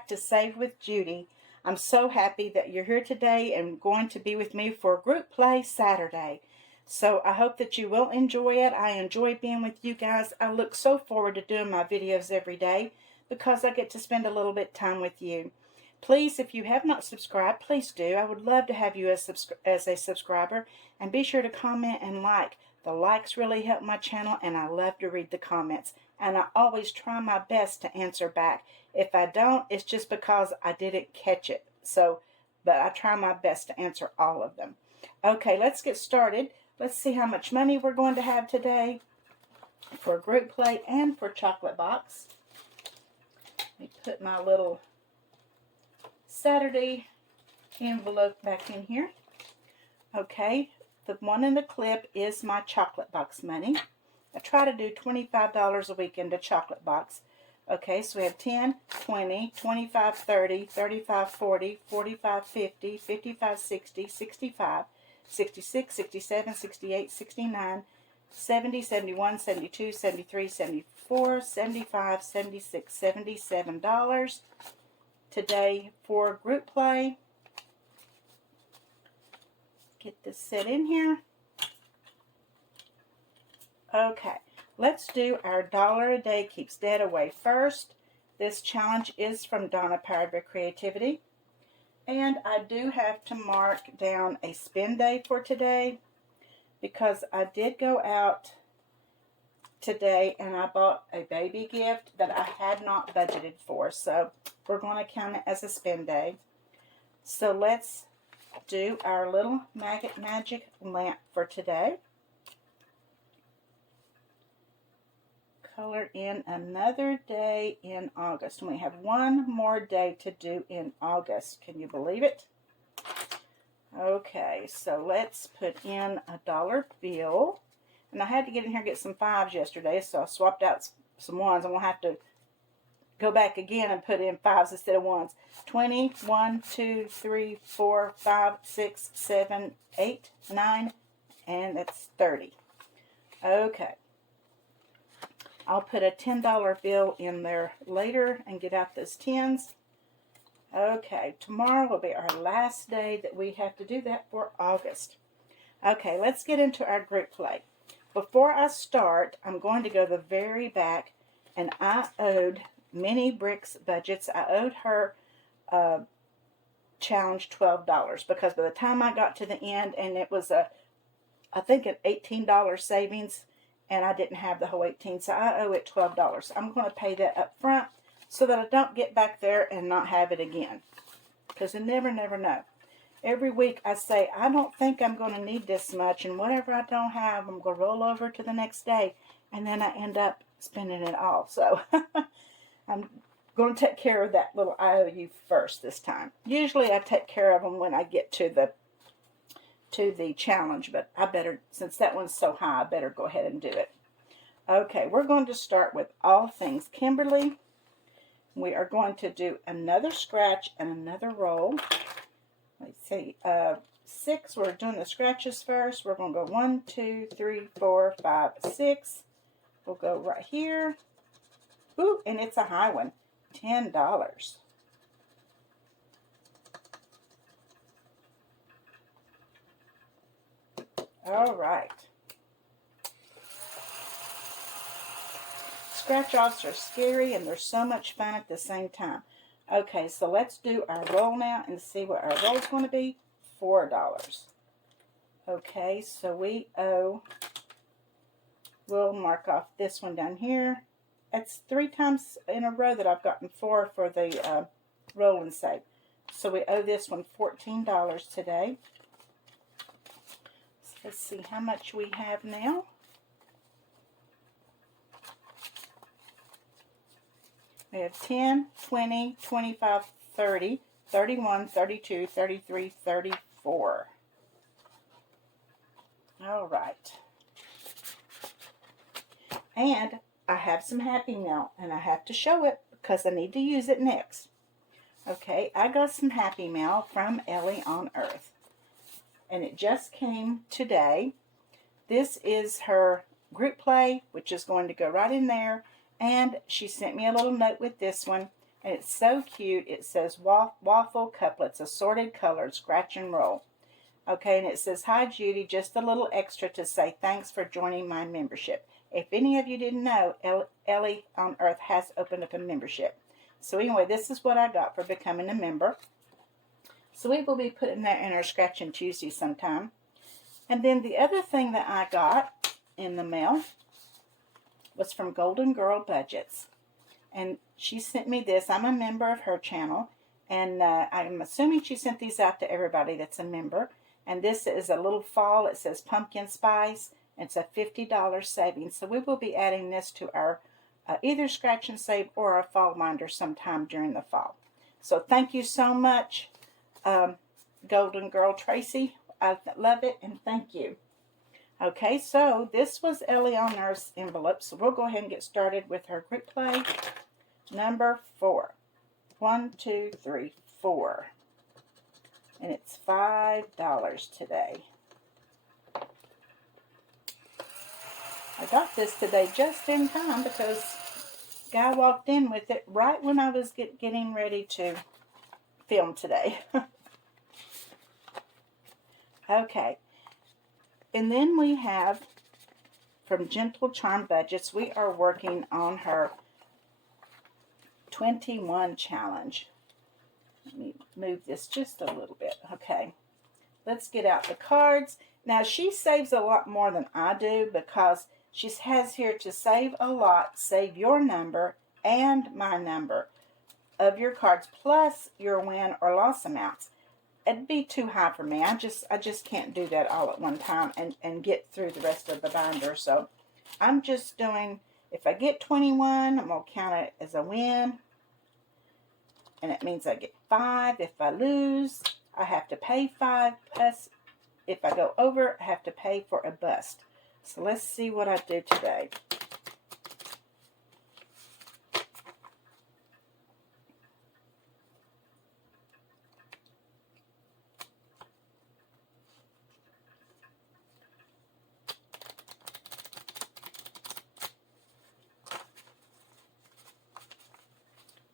back to Save with Judy. I'm so happy that you're here today and going to be with me for Group Play Saturday. So I hope that you will enjoy it. I enjoy being with you guys. I look so forward to doing my videos every day because I get to spend a little bit of time with you. Please, if you have not subscribed, please do. I would love to have you as a subscriber. And be sure to comment and like. The likes really help my channel, and I love to read the comments. And I always try my best to answer back. If I don't, it's just because I didn't catch it. But I try my best to answer all of them. Okay, let's get started. Let's see how much money we're going to have today for group play and for chocolate box. Let me put my little Saturday envelope back in here. Okay, the one in the clip is my chocolate box money. I try to do $25 a week into chocolate box. Okay, so we have 10, 20, 25, 30, 35, 40, 45, 50, 55, 60, 65, 66, 67, 68, 69, 70, 71, 72, 73, 74, 75, 76, $77 today for group play. Get this set in here. Okay, let's do our $1 a day keeps debt away first. This challenge is from Donna Powered by Creativity. And I do have to mark down a spend day for today because I did go out today and I bought a baby gift that I had not budgeted for. So we're going to count it as a spend day. So let's do our little magic lamp for today. Color in another day in August. And we have one more day to do in August. Can you believe it? Okay, so let's put in a $1 bill. And I had to get in here and get some 5s yesterday, so I swapped out some 1s. I'm going to have to go back again and put in 5s instead of 1s. 20, 1, 2, 3, 4, 5, 6, 7, 8, 9, and that's 30. Okay. I'll put a $10 bill in there later and get out those 10s. Okay, tomorrow will be our last day that we have to do that for August. Okay, let's get into our group play. Before I start, I'm going to go to the very back, and I owed Minnie Brick's Budgets. I owed her challenge $12 because by the time I got to the end, and it was I think an $18 savings, and I didn't have the whole 18, so I owe it $12. I'm going to pay that up front so that I don't get back there and not have it again, because you never know. Every week I say, I don't think I'm going to need this much, and whatever I don't have, I'm going to roll over to the next day, and then I end up spending it all. So I'm going to take care of that little IOU first this time. Usually I take care of them when I get to the challenge, but I better, since that one's so high, I better go ahead and do it. Okay, we're going to start with All Things Kimberly. We are going to do another scratch and another roll. Let's see, 6, we're doing the scratches first. We're going to go 1, 2, 3, 4, 5, 6. We'll go right here. Ooh, and it's a high one, $10. All right. Scratch-offs are scary, and they're so much fun at the same time. Okay, so let's do our roll now and see what our roll is going to be. $4. Okay, so we'll mark off this one down here. That's 3 times in a row that I've gotten 4 for the roll and save. So we owe this one $14 today. So let's see how much we have now. We have 10, 20, 25, 30, 31, 32, 33, 34. All right. And I have some Happy Mail, and I have to show it because I need to use it next. Okay, I got some Happy Mail from Ellie on Earth, and it just came today. This is her group play, which is going to go right in there. And she sent me a little note with this one. And it's so cute. It says waffle couplets, assorted colors, scratch and roll. Okay, and it says, hi, Judy, just a little extra to say thanks for joining my membership. If any of you didn't know, Ellie on Earth has opened up a membership. So anyway, this is what I got for becoming a member. So we will be putting that in our Scratching Tuesday sometime. And then the other thing that I got in the mail was from Golden Girl Budgets. And she sent me this. I'm a member of her channel. And I'm assuming she sent these out to everybody that's a member. And this is a little fall. It says pumpkin spice. It's a $50 savings. So we will be adding this to our either Scratch and Save or our fall binder sometime during the fall. So thank you so much, Golden Girl Tracy. I love it and thank you. Okay, so this was Ellie on Earth's envelope. So we'll go ahead and get started with her group play number 4. 1, 2, 3, 4. And it's $5 today. I got this today just in time because guy walked in with it right when I was getting ready to film today. Okay. And then we have from Gentle Charm Budgets, we are working on her 21 challenge. Let me move this just a little bit. Okay. Let's get out the cards. Now, she saves a lot more than I do because she has here to save a lot, save your number and my number of your cards plus your win or loss amounts. It'd be too high for me. I just can't do that all at one time and get through the rest of the binder. So I'm just doing, if I get 21, I'm going to count it as a win. And it means I get 5. If I lose, I have to pay 5. Plus, if I go over, I have to pay for a bust. So let's see what I do today.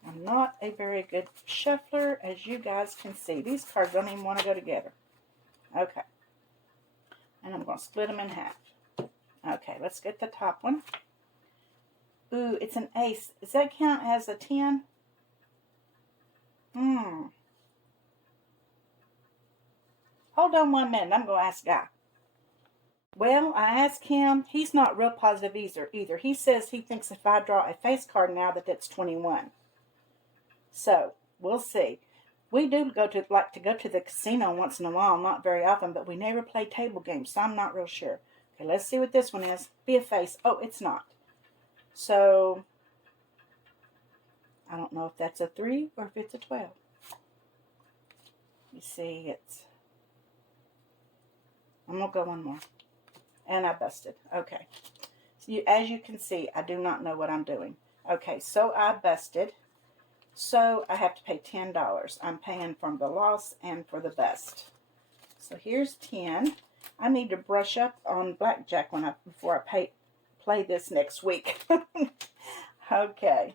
I'm not a very good shuffler, as you guys can see. These cards don't even want to go together. Okay. And I'm going to split them in half. Okay, let's get the top one. Ooh, it's an ace. Does that count as a 10? Hold on 1 minute. I'm going to ask Guy. Well, I asked him. He's not real positive either. He says he thinks if I draw a face card now that that's 21. So, we'll see. We do like to go to the casino once in a while, not very often, but we never play table games, so I'm not real sure. Okay, let's see what this one is. Be a face. Oh, it's not. So, I don't know if that's a 3 or if it's a 12. You see, I'm going to go one more. And I busted. Okay. So as you can see, I do not know what I'm doing. Okay, so I busted. So I have to pay $10. I'm paying from the loss and for the bust. So here's 10. I need to brush up on Blackjack before I play this next week. Okay.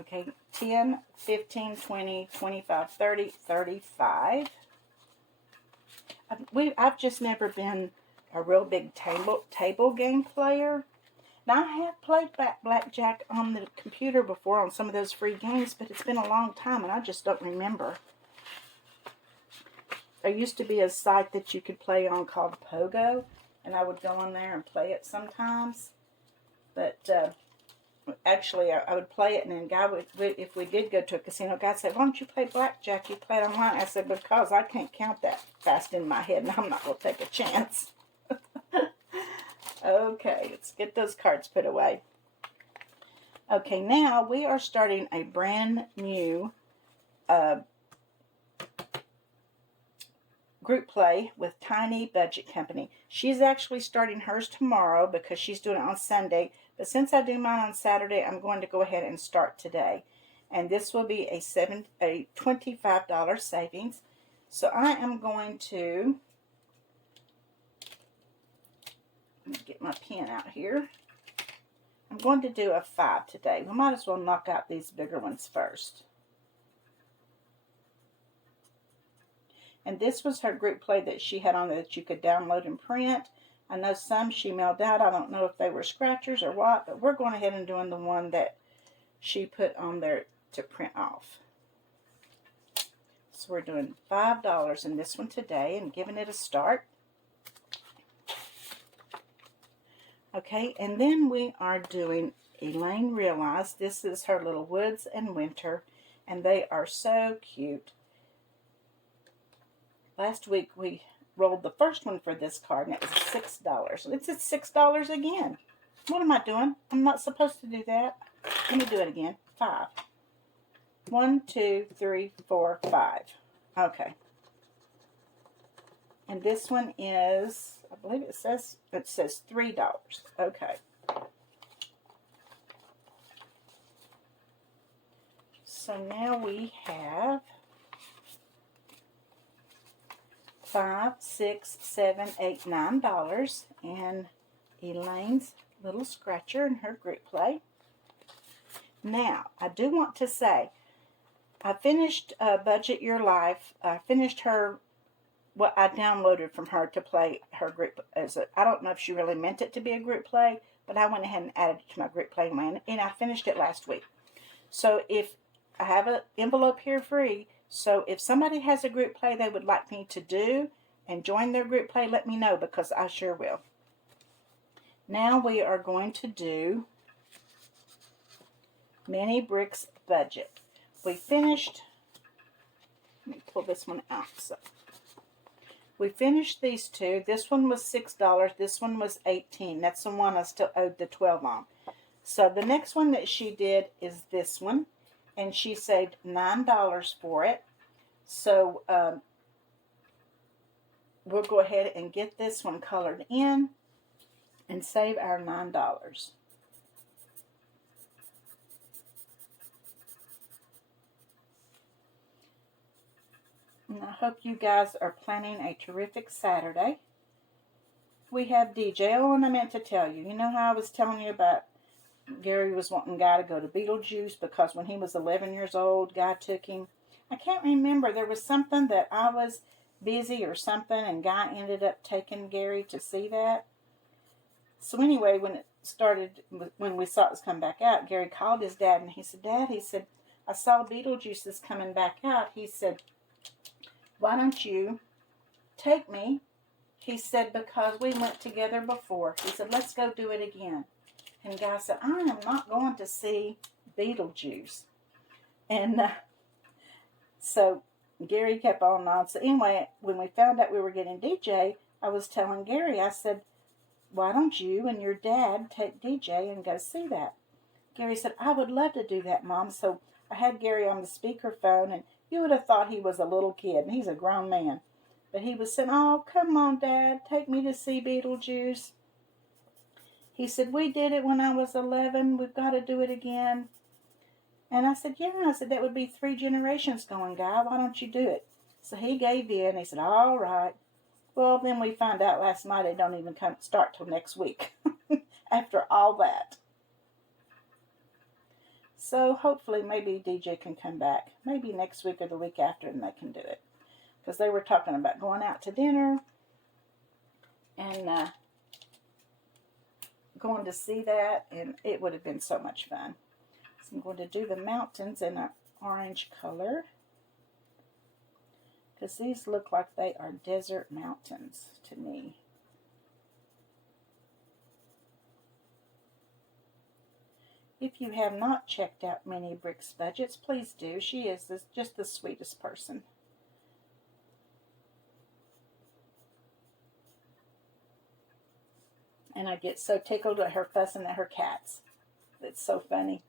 Okay, 10, 15, 20, 25, 30, 35. I've just never been a real big table game player. Now, I have played Blackjack on the computer before on some of those free games, but it's been a long time, and I just don't remember. There used to be a site that you could play on called Pogo, and I would go on there and play it sometimes. But actually, I would play it, and then Guy if we did go to a casino, Guy said, why don't you play Blackjack? You play it online. I said, because I can't count that fast in my head, and I'm not going to take a chance. Okay, let's get those cards put away. Okay, now we are starting a brand new group play with Tiny Budget Company. She's actually starting hers tomorrow because she's doing it on Sunday. But since I do mine on Saturday, I'm going to go ahead and start today. And this will be a $25 savings. So I am going to let me get my pen out here. I'm going to do a 5 today. We might as well knock out these bigger ones first. And this was her group play that she had on there that you could download and print. I know some she mailed out. I don't know if they were scratchers or what, but we're going ahead and doing the one that she put on there to print off. So we're doing $5 in this one today and giving it a start. Okay, and then we are doing Elaine Realized. This is her little Woods and Winter, and they are so cute. Last week we rolled the first one for this card, and it was $6. It's at $6 again. What am I doing? I'm not supposed to do that. Let me do it again. 5. 1, 2, 3, 4, 5. Okay. And this one is, I believe it says $3. Okay. So now we have 5, 6, 7, 8, $9 in Elaine's little scratcher in her group play. Now, I do want to say, I finished Budget Your Life. I finished her, what I downloaded from her to play her group. I don't know if she really meant it to be a group play, but I went ahead and added it to my group play plan, and I finished it last week. So if I have an envelope here free, so if somebody has a group play they would like me to do and join their group play, let me know, because I sure will. Now we are going to do Mini Bricks Budget. We finished, let me pull this one out. So we finished these two. This one was $6. This one was $18. That's the one I still owed the $12 on. So the next one that she did is this one, and she saved $9 for it. So we'll go ahead and get this one colored in and save our $9. And I hope you guys are planning a terrific Saturday. We have DJ. Oh, and I meant to tell you, you know how I was telling you about Gary was wanting Guy to go to Beetlejuice because when he was 11 years old, Guy took him. I can't remember. There was something that I was busy or something, and Guy ended up taking Gary to see that. So anyway, when it started, when we saw it was coming back out, Gary called his dad, and he said, Dad, he said, I saw Beetlejuice is coming back out. He said, why don't you take me? He said, because we went together before. He said, let's go do it again. And Guy said, I am not going to see Beetlejuice. And so Gary kept on on. So anyway, when we found out we were getting DJ, I was telling Gary, I said, why don't you and your dad take DJ and go see that? Gary said, I would love to do that, Mom. So I had Gary on the speakerphone, and you would have thought he was a little kid, and he's a grown man. But he was saying, oh, come on, Dad, take me to see Beetlejuice. He said, we did it when I was 11. We've got to do it again. And I said, yeah. I said, that would be 3 generations going, Guy. Why don't you do it? So he gave in. He said, all right. Well, then we found out last night it don't even start till next week after all that. So hopefully maybe DJ can come back. Maybe next week or the week after, and they can do it. Because they were talking about going out to dinner and going to see that, and it would have been so much fun. So I'm going to do the mountains in an orange color, because these look like they are desert mountains to me. If you have not checked out Mini Bricks Budgets, please do. She is just the sweetest person. And I get so tickled at her fussing at her cats. It's so funny.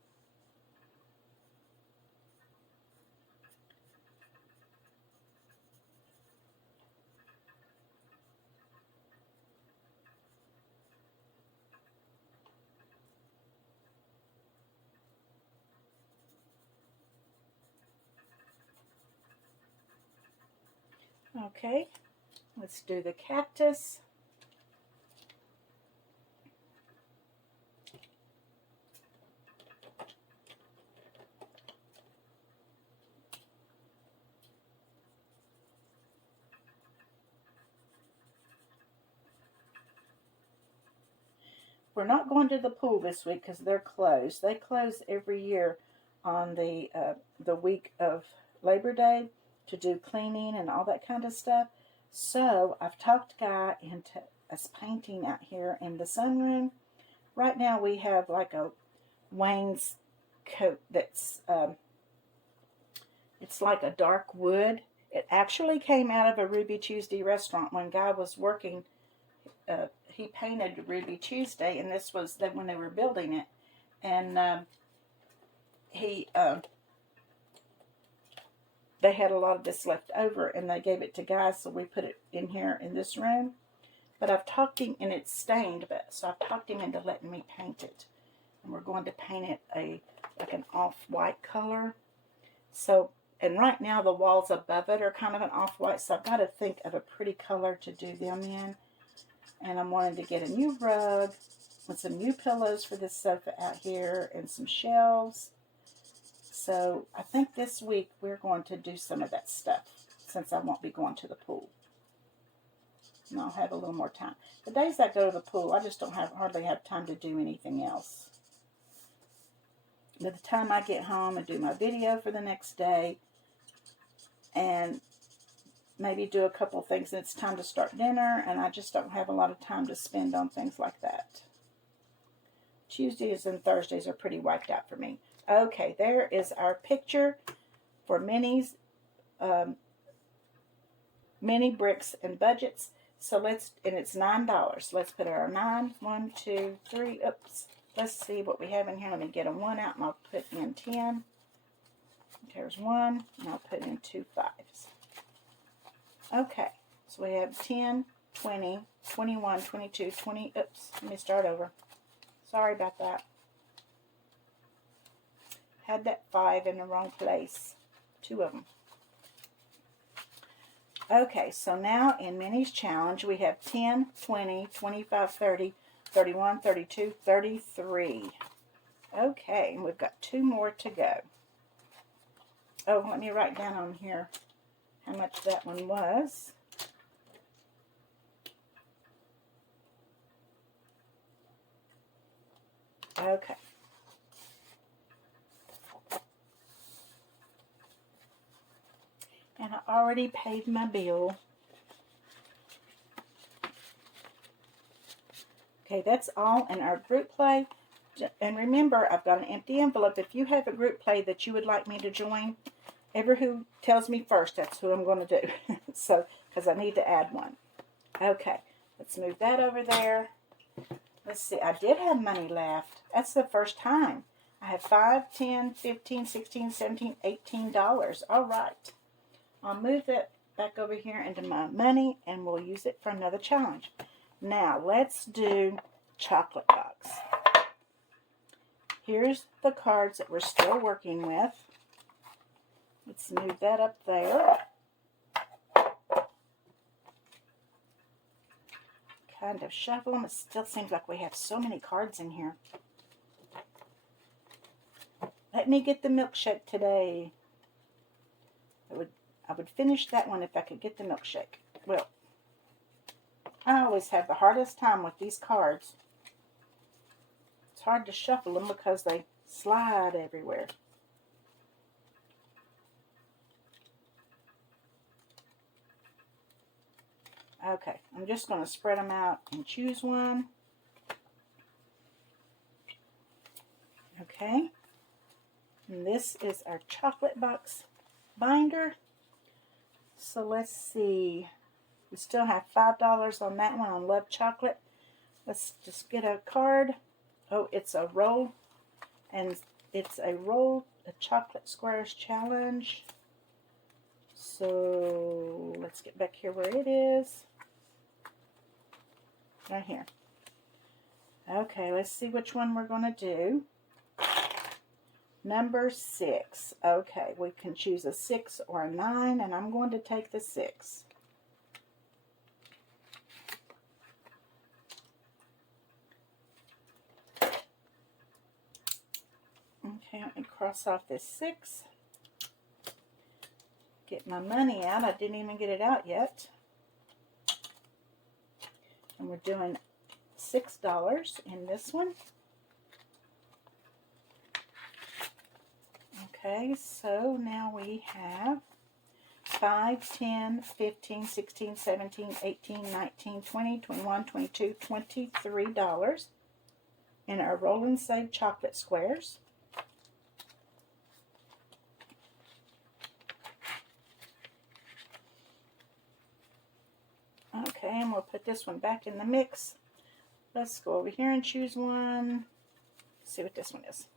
Okay, let's do the cactus. We're not going to the pool this week because they're closed. They close every year on the week of Labor Day to do cleaning and all that kind of stuff. So I've talked Guy into us painting out here in the sunroom. Right now we have like a wainscot that's it's like a dark wood. It actually came out of a Ruby Tuesday restaurant when Guy was working. He painted Ruby Tuesday, and this was when they were building it. And they had a lot of this left over, and they gave it to Guy, so we put it in here in this room. But I've talked him, and it's stained, so I've talked him into letting me paint it. And we're going to paint it like an off-white color. So, and right now the walls above it are kind of an off-white, so I've got to think of a pretty color to do them in. And I'm wanting to get a new rug with some new pillows for this sofa out here and some shelves. So I think this week we're going to do some of that stuff since I won't be going to the pool. And I'll have a little more time. The days I go to the pool, I just don't hardly have time to do anything else. By the time I get home and do my video for the next day and maybe do a couple of things, and it's time to start dinner, and I just don't have a lot of time to spend on things like that. Tuesdays and Thursdays are pretty wiped out for me. Okay, there is our picture for Minnie's mini bricks and budgets. So and it's $9. Let's put our 9, 1, 2, 3, oops. Let's see what we have in here. Let me get a 1 out, and I'll put in 10. There's 1, and I'll put in 2 5s. Okay, so we have 10, 20, 21, 22, 20. Oops, let me start over. Sorry about that. Had that 5 in the wrong place. 2 of them. Okay, so now in Minnie's challenge, we have 10, 20, 25, 30, 31, 32, 33. Okay, and we've got 2 more to go. Oh, let me write down on here how much that one was. Okay. And I already paid my bill. Okay, that's all in our group play. And remember, I've got an empty envelope. If you have a group play that you would like me to join, who tells me first, that's who I'm going to do. So, because I need to add one. Okay, let's move that over there. Let's see, I did have money left. That's the first time. I have $5, $10, $15, $16, $17, $18. All right. I'll move that back over here into my money, and we'll use it for another challenge. Now, let's do chocolate box. Here's the cards that we're still working with. Let's move that up there. Kind of shuffle them. It still seems like we have so many cards in here. Let me get the milkshake today. I would finish that one if I could get the milkshake. Well, I always have the hardest time with these cards. It's hard to shuffle them because they slide everywhere. Okay, I'm just going to spread them out and choose one. Okay, and this is our chocolate box binder. So let's see, we still have $5 on that one on Love Chocolate. Let's just get a card. Oh, it's a roll, and it's a chocolate squares challenge. So let's get back here where it is. Right here. Okay, let's see which one we're going to do. Number 6. Okay, we can choose a 6 or a 9, and I'm going to take the 6. Okay, let me cross off this 6. Get my money out. I didn't even get it out yet. And we're doing $6 in this one. Okay, so now we have 5, 10, 15, 16, 17, 18, 19, 20, 21, 22, $23 in our Roll and Save chocolate squares. Okay, and we'll put this one back in the mix. Let's go over here and choose one. Let's see what this one is.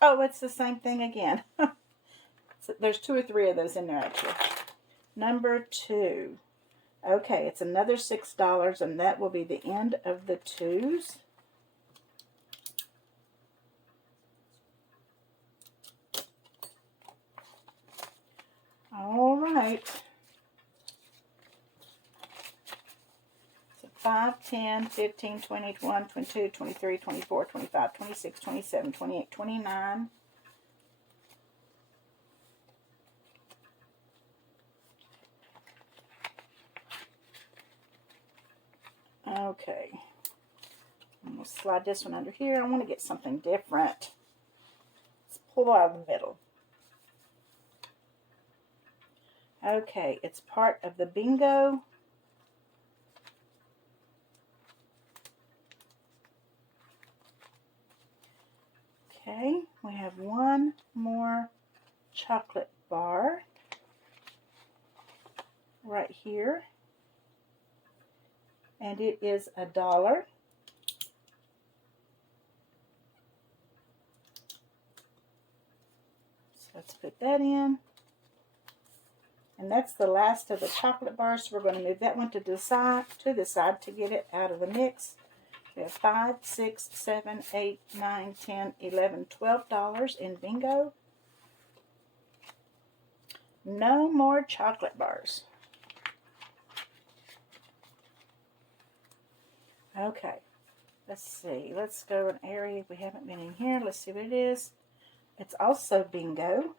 Oh, it's the same thing again. So there's 2 or 3 of those in there actually. Number 2. Okay, it's another $6, and that will be the end of the 2s. All right. So 5, 10, 15, 20, 21, 22, 23, 24, 25, 26, 27, 28, 29. Okay. I'm going to slide this one under here. I want to get something different. Let's pull out of the middle. Okay, it's part of the bingo. Okay, we have one more chocolate bar right here. And it is $1. So let's put that in. And that's the last of the chocolate bars. So we're going to move that one to the side to get it out of the mix. We have 5, 6, 7, 8, 9, 10, 11, $12 in bingo. No more chocolate bars. Okay, let's see. Let's go an area we haven't been in here. Let's see what it is. It's also bingo.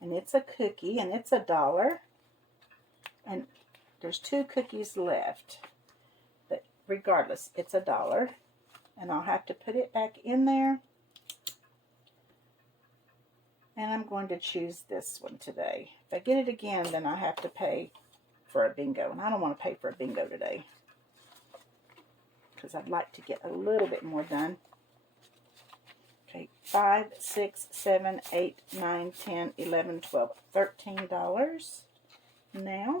And it's a cookie, and it's $1. And there's 2 cookies left. But regardless, it's $1. And I'll have to put it back in there. And I'm going to choose this one today. If I get it again, then I have to pay for a bingo. And I don't want to pay for a bingo today, because I'd like to get a little bit more done. Okay, 5, 6, 7, 8, 9, 10, 11, 12, $13 now.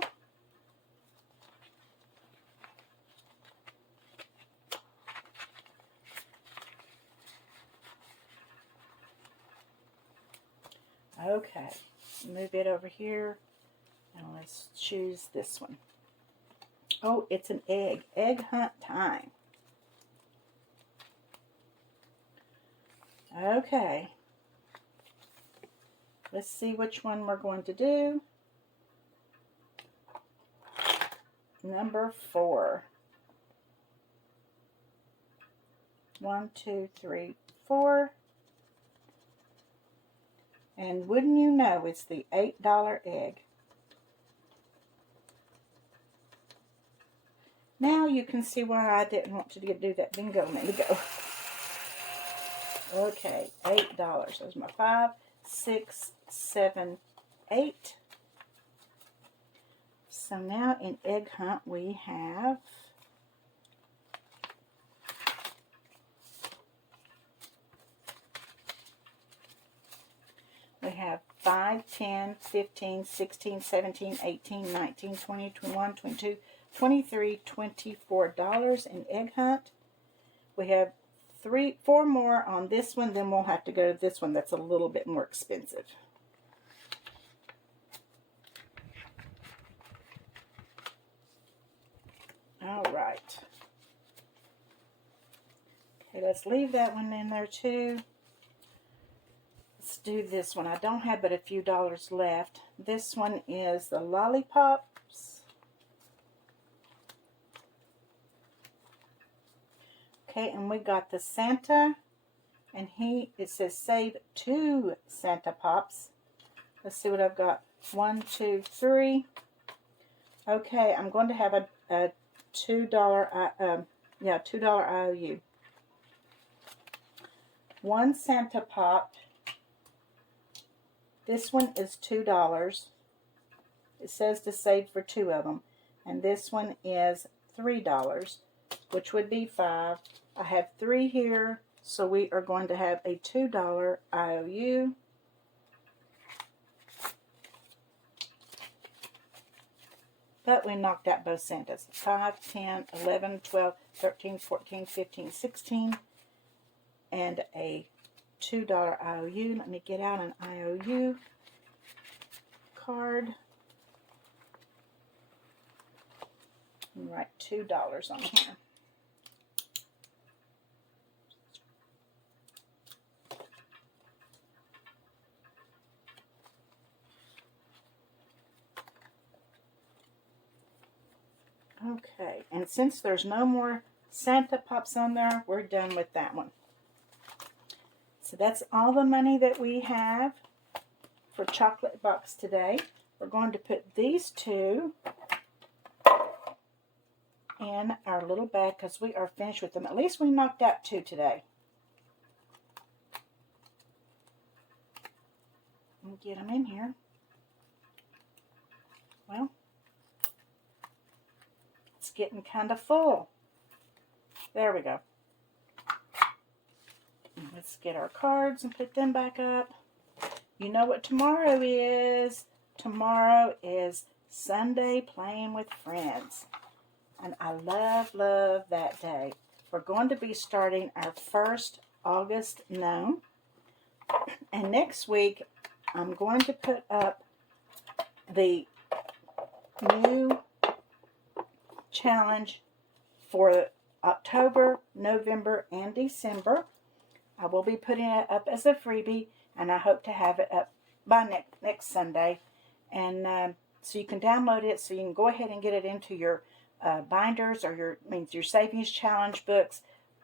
Okay, move it over here, and let's choose this one. Oh, it's an egg. Egg hunt time. Okay. Let's see which one we're going to do. Number 4. 1, 2, 3, 4. And wouldn't you know, it's the $8 egg. Now you can see why I didn't want to do that bingo a minute ago. Okay, $8. There's my 5, 6, 7, 8. So now in Egg Hunt we have We have 5, 10, 15, 16, 17, 18, 19, 20, 21, 22, 23, $24 in Egg Hunt. We have 4 more on this one, then we'll have to go to this one that's a little bit more expensive. All right. Okay, let's leave that one in there too. Let's do this one. I don't have but a few dollars left. This one is the lollipops. Okay, and we got the Santa, and it says save 2 Santa Pops. Let's see what I've got. 1, 2, 3. Okay, I'm going to have a $2 Yeah, $2 IOU. One Santa Pop. This one is $2. It says to save for 2 of them. And this one is $3, which would be 5. I have 3 here, so we are going to have a $2 IOU. But we knocked out both Santas. 5, 10, 11, 12, 13, 14, 15, 16. And a $2 IOU. Let me get out an IOU card. And write $2 on here. Okay, and since there's no more Santa Pops on there, we're done with that one. So that's all the money that we have for Chocolate Box today. We're going to put these 2 in our little bag because we are finished with them. At least we knocked out 2 today. Let me get them in here. Well, it's getting kind of full. There we go. Let's get our cards and put them back up. You know what tomorrow is. Tomorrow is Sunday Playing with Friends. And I love, love that day. We're going to be starting our first August gnome. And next week, I'm going to put up the new challenge for October, November, and December. I will be putting it up as a freebie, and I hope to have it up by next Sunday. And so you can download it, so you can go ahead and get it into your binders or your savings challenge books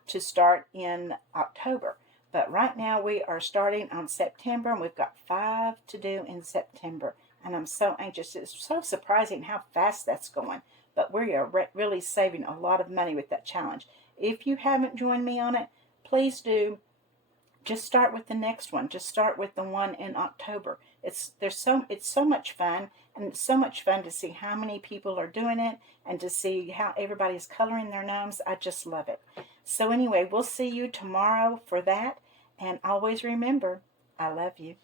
to start in October. But right now we are starting on September, and we've got 5 to do in September. And I'm so anxious. It's so surprising how fast that's going. But we are really saving a lot of money with that challenge. If you haven't joined me on it, please do. Just start with the next one. Just start with the one in October. It's so much fun, and it's so much fun to see how many people are doing it and to see how everybody's coloring their gnomes. I just love it. So anyway, we'll see you tomorrow for that, and always remember, I love you.